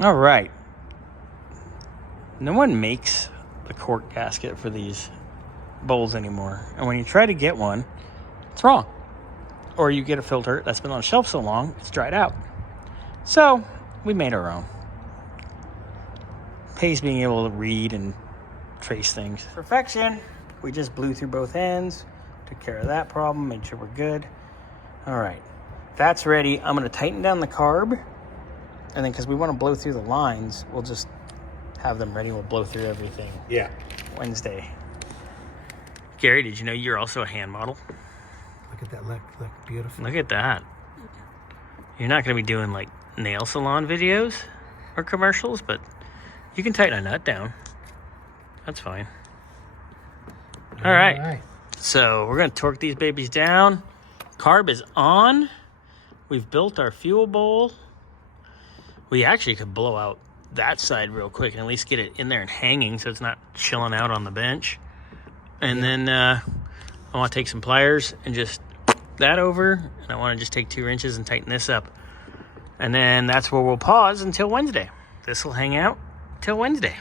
All right. No one makes the cork gasket for these bowls anymore. And when you try to get one, it's wrong. Or you get a filter that's been on the shelf so long, it's dried out. So we made our own. Pays being able to read and trace things. Perfection. We just blew through both ends, took care of that problem, made sure we're good. All right, that's ready. I'm gonna tighten down the carb, and then because we want to blow through the lines, we'll just have them ready. We'll blow through everything. Yeah. Wednesday. Gary, did you know you're also a hand model? Look at that, look beautiful. Look at that. You're not gonna be doing like nail salon videos or commercials, but you can tighten a nut down. That's fine. All right. So we're gonna torque these babies down. Carb is on. We've built our fuel bowl. We actually could blow out that side real quick and at least get it in there and hanging so it's not chilling out on the bench. And then I want to take some pliers and just that over. And I want to just take 2 wrenches and tighten this up. And then that's where we'll pause until Wednesday. This will hang out till Wednesday.